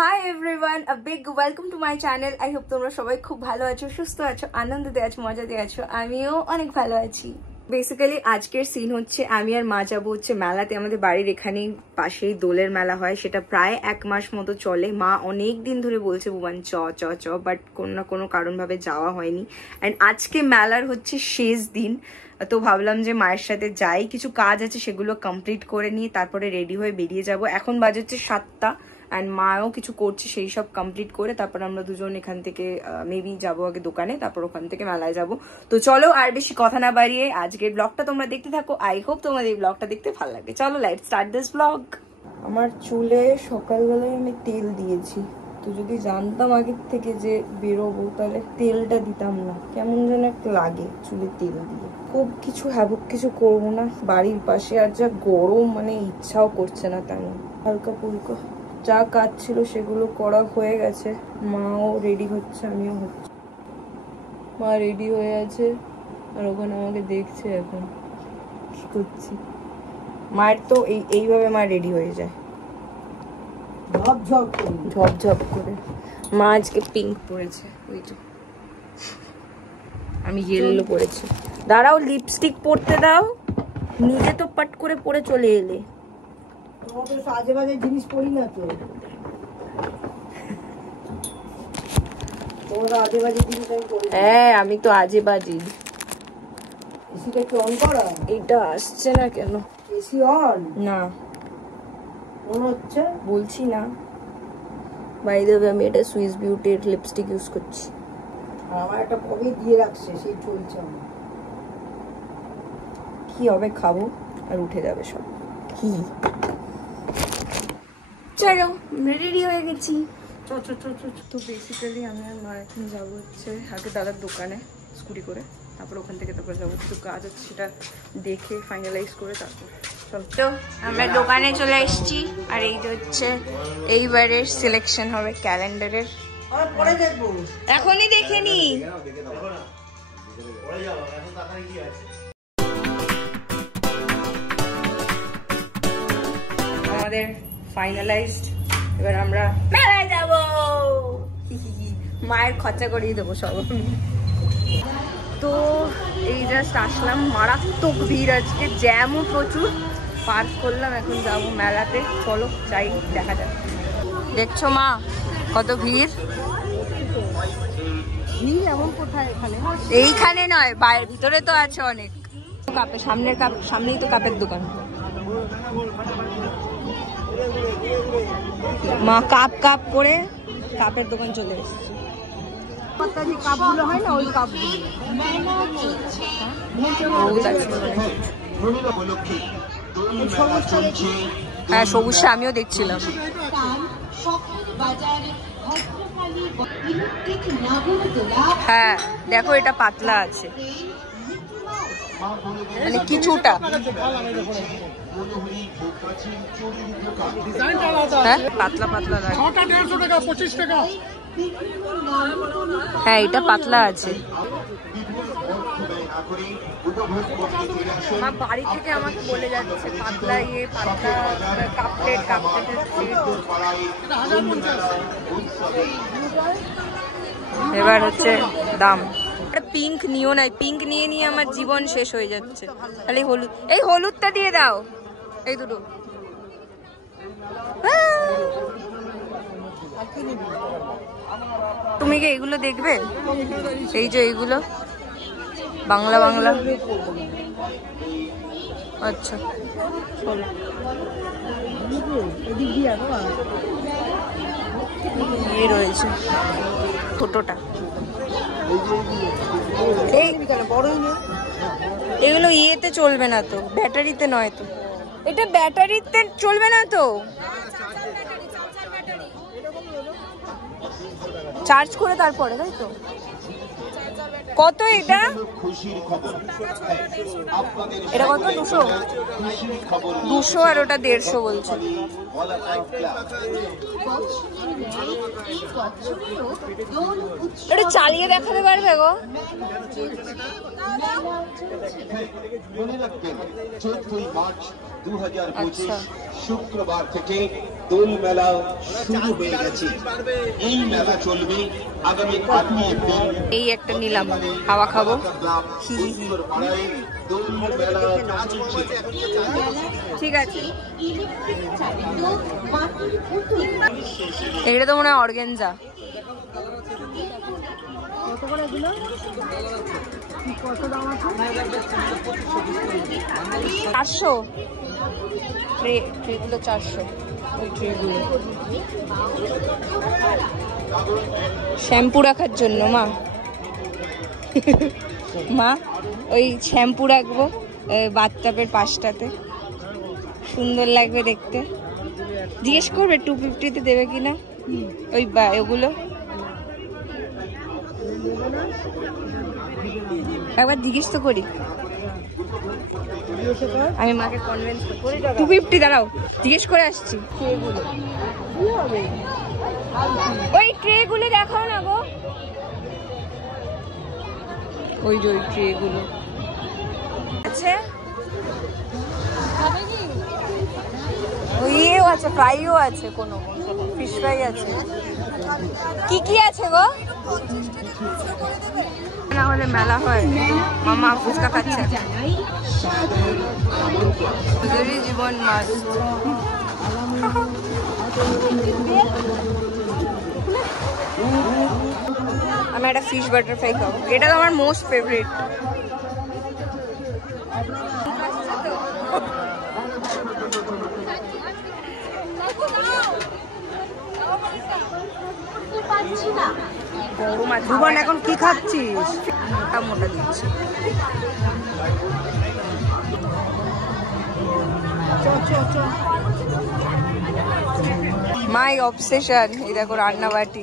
Hi everyone, a big welcome to my channel. I hope তোমরা সবাই খুব ভালো আছো, সুস্থ আছো, আনন্দতে আছো, মজাতে আছো। আমিও অনেক ভালো আছি। বেসিক্যালি আজকের সিন হচ্ছে আমি আর মা যাবো হচ্ছে মেলাতে। আমাদের বাড়ির এখানেই পাশেই দোলের মেলা হয়, সেটা প্রায় 1 মাস মতো চলে। মা অনেক দিন ধরে বলছে বুবান চ চ চ, বাট কোনো না কোনো কারণভাবে যাওয়া হয়নি। অ্যান্ড আজকে মেলার হচ্ছে শেষ দিন, তো ভাবলাম যে মায়ের সাথে যাই, কিছু কাজ আছে সেগুলো কমপ্লিট করে নিয়ে তারপরে রেডি হয়ে বেরিয়ে যাব। এখন বাজে হচ্ছে 7টা, অ্যান্ড মাও কিছু করছে, সেই সব কমপ্লিট করে তারপর আমরা দুজন এখান থেকে মেবি যাবো আগে দোকানে, তারপর ওখান থেকে মেলায় যাব। তো চলো আর বেশি কথা না বাড়িয়ে আজকের ব্লগটা তোমরা দেখতে থাকো। আই হোপ তোমাদের এই ব্লগটা দেখতে ভালো লাগে। চলো লেটস স্টার্ট দিস ব্লগ। আমার চুলে সকালবেলায় আমি তেল দিয়েছি, তো যদি জানতাম আগের থেকে যে বেরোবো তাহলে তেলটা দিতাম না। কেমন যেন একটা লাগে চুলে তেল দিয়ে। খুব কিছু হ্যাবুক কিছু করবো না, বাড়ির পাশে আর যা গরম, মানে ইচ্ছাও করছে না তেমন। হালকা ফুলকা যা কাজ ছিল সেগুলো করা হয়ে গেছে। মাও রেডি হচ্ছে, আমিও হচ্ছে। মা রেডি হয়ে আছে আর ওখানে আমাকে দেখছে এখন কি করছি। মায়ের তো এইভাবে মা রেডি হয়ে যায়, ঝপঝপ করে। মা আজকে পিঙ্ক পরেছে, ওই তো আমি ইয়েলো পরেছি। দাঁড়াও, লিপস্টিক পরতে দাও, নিজে তো পাট করে পরে চলে এলে। আজে বাজে জিনিস পরি না তো, হ্যাঁ আমি তো আজে বাজে। এসিটা একটু অন করা, এটা আসছে না কেন? এসি অন না মনে হচ্ছে, বলছি না। বাই দ্য ওয়ে আমি এটা সুইস বিউটির লিপস্টিক ইউজ করছি। আর আমার একটা কবে দিয়ে রাখছে, সেই চলছে আমার। কি হবে, খাবো আর উঠে যাবে সব। কি চলো রেডি হয়ে গেছি। তো বেসিক্যালি আমি আর মা এখন যাবো হচ্ছে আগে দাদার দোকানে স্কুটি করে, তারপর ওখান থেকে তারপর যাবো। কিছু কাজ আছে সেটা দেখে ফাইনালাইজ করে তারপর তো আমরা দোকানে চলে এসেছি। আর এই যে হচ্ছে এইবারের সিলেকশন হবে ক্যালেন্ডারের। পরে দেখবো, এখনই দেখে নি। আমাদের ফাইনালাইজড, এবার আমরা মেলায় যাব। মায়ের খরচা করিয়ে দেবো সব। তো এই জাস্ট আসলাম, মারাত্মক ভিড় আজকে, জ্যামও প্রচুর। পার্ক করলাম, এখন যাবো মেলাতে। চলো যাই, দেখা যাক। দেখছো মা কত ভিড়। ভিড় এমন কোথায় এখানে? এইখানে নয়, বাইরের ভিতরে তো আছে অনেক। কাপে সামনের কাপ, সামনেই তো কাপের দোকান। মা কাপ কাপ করে কাপের দোকান চলে এসেছে। কাপগুলো হয় না, ওই কাপগুলো। হ্যাঁ সবুজটা আমিও দেখছিলাম। হ্যাঁ দেখো এটা পাতলা আছে, মানে কিছুটা। হ্যাঁ পাতলা পাতলা লাগে। হ্যাঁ এটা পাতলা আছে। মা বাড়ি থেকে আমাকে বলে যাচ্ছে পাতলা পাতলা কাপলেট এবার হচ্ছে দাম। পিঙ্ক নিও না, পিঙ্ক নিয়ে নিয়ে আমার জীবন শেষ হয়ে যাচ্ছে। তাহলে হলুদ, এই হলুদটা দিয়ে দাও, এই দুটো। তুমি কি এগুলো দেখবে? এই যে এইগুলো বাংলা বাংলা। আচ্ছা চলো। এই রয়েছে ছোটটা, এগুলো ইয়েতে চলবে না তো, ব্যাটারিতে নয় তো। এটা ব্যাটারিতে চলবে না তো, চার্জ করে তারপরে, তাই তো? কত এটা? এটা কত? 200 200 আর ওটা 150 বলছে। এটা চালিয়ে দেখাতে পারবে গো? মনে রাখবেন 14ই মার্চ 2025 শুক্রবার থেকে দোল মেলা শুরু হয়ে গেছে। এই মেলা চলবে আগামী 8 এপ্রিল। এই একটা নিলাম, হাওয়া খাবো। দোল মেলা চলছে। ঠিক আছে, এটা তো মনে হয় অর্গেনজা। কত দাম আছে? 400 ট্রেগুলো 400। ওই ট্রেগুলো শ্যাম্পু রাখার জন্য মা মা ওই শ্যাম্পু রাখবো বাথটাবের পাশটাতে, সুন্দর লাগবে দেখতে। জিজ্ঞেস করবে 250-তে দেবে কিনা ওই ওগুলো। একবার জিজ্ঞেস তো করি, আমি মাকে কনভিন্স করি। 250 দাঁড়াও, জিজ্ঞেস করে আসছি। ওই ট্রে গুলো দেখাও না গো, ওই যে ওই ট্রে গুলো আছে। ওইও আছে, ফ্রাইও আছে, কোনো ফিশ ফ্রাই আছে। কি কি আছে গো? না হলে মেলা হয়। মামা ফুচকা খাচ্ছে। জীবন মাছ। আমি একটা ফিশ বাটার ফ্রাই খাবো, এটা তো আমার মোস্ট ফেভারিট। ভুবন এখন কি খাচ্ছিস? মোটা দিচ্ছি। মাই অবসেশন। এই দেখো রান্না বাটি,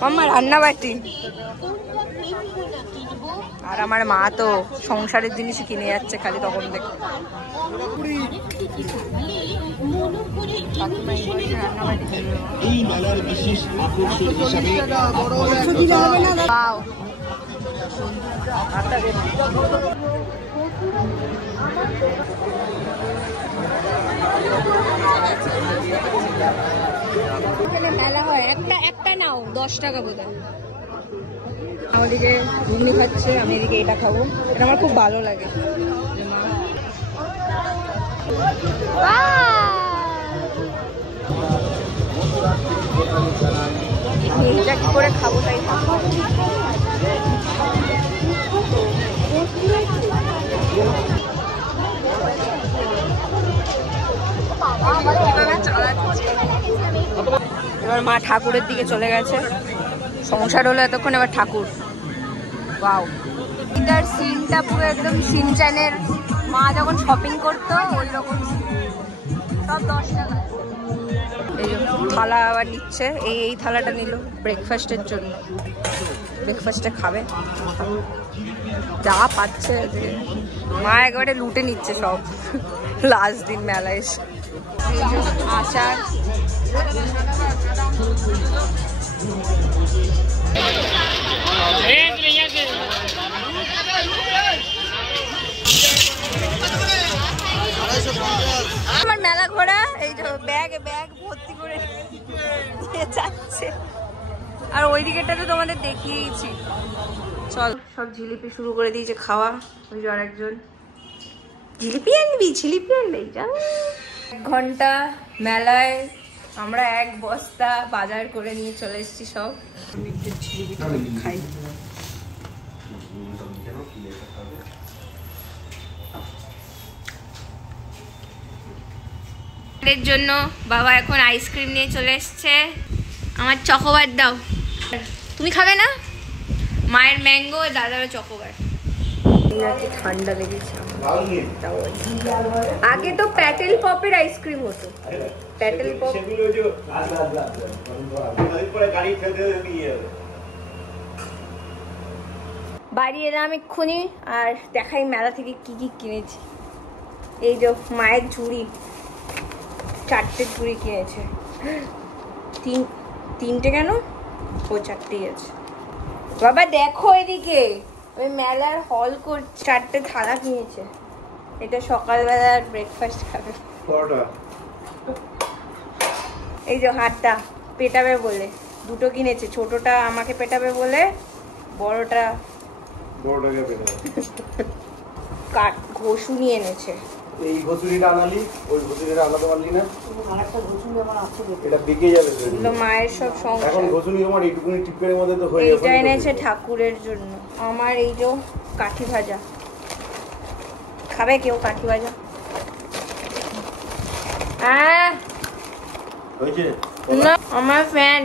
মাম্মা রান্না বাটি। আর আমার মা তো সংসারের জিনিসই কিনে যাচ্ছে খালি, তখন দেখো। এই মেলার বিশেষ আকর্ষণ হিসাবে মেলা হয়। একটা নাও 10 টাকা বোধ হয়। আমাদেরকে ঘুগনি খাচ্ছে, আমি এদিকে এটা খাবো। এটা আমার খুব ভালো লাগে। এটা কি করে খাবো তাই এবার মা ঠাকুরের দিকে চলে গেছে। সংসার হলো এতক্ষণ, এবার ঠাকুর। ওয়াও, এটার সিনটা পুরো একদম সিনচানের মা যখন শপিং করতো ওই রকম। সব 10 টাকা। এই থালা আবার নিচ্ছে, এই থালাটা নিল ব্রেকফাস্টের জন্য। ব্রেকফাস্টে খাবে, যা পাচ্ছে মা একেবারে লুটে নিচ্ছে সব লাস্ট দিন মেলায় এসে। আচার, আমার মেলা ঘোরা। এই যে ব্যাগ ভর্তি করে যাচ্ছে। আর ওই দিকেটা তো তোমাদের দেখিয়েছি। চল, সব জিলিপি শুরু করে দিয়েছে খাওয়া। ওই যে আরেকজন জিলিপি আনবি, জিলিপি আনবি। 1 ঘন্টা মেলায় আমরা 1 বস্তা বাজার করে নিয়ে চলে এসেছি সব। খাই এর জন্য বাবা এখন আইসক্রিম নিয়ে চলে এসছে। আমার চকোবার দাও, তুমি খাবে না? মায়ের ম্যাঙ্গো, দাদারও চকোবার। ঠান্ডা লেগেছে। আগে তো প্যাটেল পপের আইসক্রিম হতো। প্যাটেল পপ বাড়ি এলাম এক্ষুনি। আর দেখাই মেলা থেকে কি কি কিনেছি। এই যে মায়ের ঝুড়ি, 4টে ঝুড়ি কিনেছে। 3টে কেন? ও 4টেই আছে। বাবা দেখো এদিকে, ওই মেলার হল কোট 4টে থালা কিনেছে, এটা সকালবেলার ব্রেকফাস্ট খাবে। এই যে হাতটা পেটাবে বলে দুটো কিনেছে, ছোটটা আমাকে পেটাবে বলে, বড়টাকে পেটাবে। কাঠ ঘষুনি এনেছে। এই ঘষুনিটা আনালি, ওই ঘষুনিটা আনাতে পারলি না? আরেকটা ঘষুনি আমার আছে, এটা বিকে যাবে। এগুলো মায়ের সব সংসার। এখন ঘষুনি আমার এইটুকুনি টিপের মধ্যে তো হয়ে যাবে। এইটা এনেছে ঠাকুরের জন্য। আমার এই যে কাঠি ভাজা, খাবে কেউ কাঠি ভাজা? হয়েছে না, আমার ফ্যান।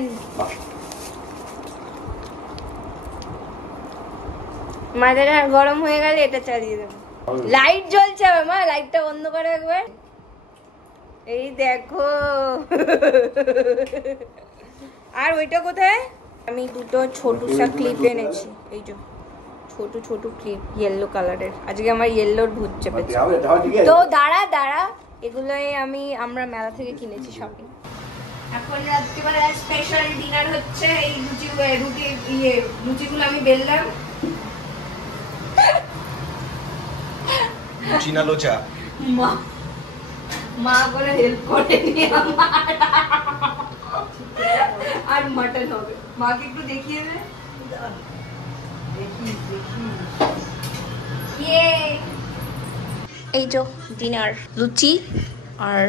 মাথাটা গরম হয়ে গেলে এটা চালিয়ে দেবো। লাইট জ্বলছে মা, লাইটটা বন্ধ করে একবার। এই দেখো। আর ওইটা কোথায়? আমি দুটো ছোট ক্লিপ এনেছি, এই যে ছোট ছোট ক্লিপ ইয়েলো কালারের। আজকে আমার ইয়েলোর ভূত চেপেছে। তো দাঁড়া, এগুলোই আমরা মেলা থেকে কিনেছি শপিং। এখন রাত্রিবেলা স্পেশাল ডিনার হচ্ছে। এই লুচিগুলো আমি বেললাম। চিনা লোচা মা করে হেল্প করেনি আমার। আর মাটন হবে, মাকে একটু দেখিয়ে দে। এই যে ডিনার, লুচি আর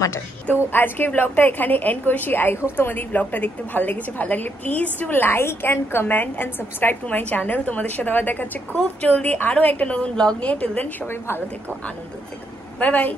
মাটন। তো আজকের ব্লগটা এখানে এন্ড করছি। আই হোপ তোমাদের এই ব্লগটা দেখতে ভালো লেগেছে। ভালো লাগলে please do like and comment and subscribe to my channel. তোমাদের সাথে আবার দেখাচ্ছে খুব জলদি আরো একটা নতুন ব্লগ নিয়ে। টিল দেন সবাই ভালো থেকো, আনন্দ থেকো। Bye bye.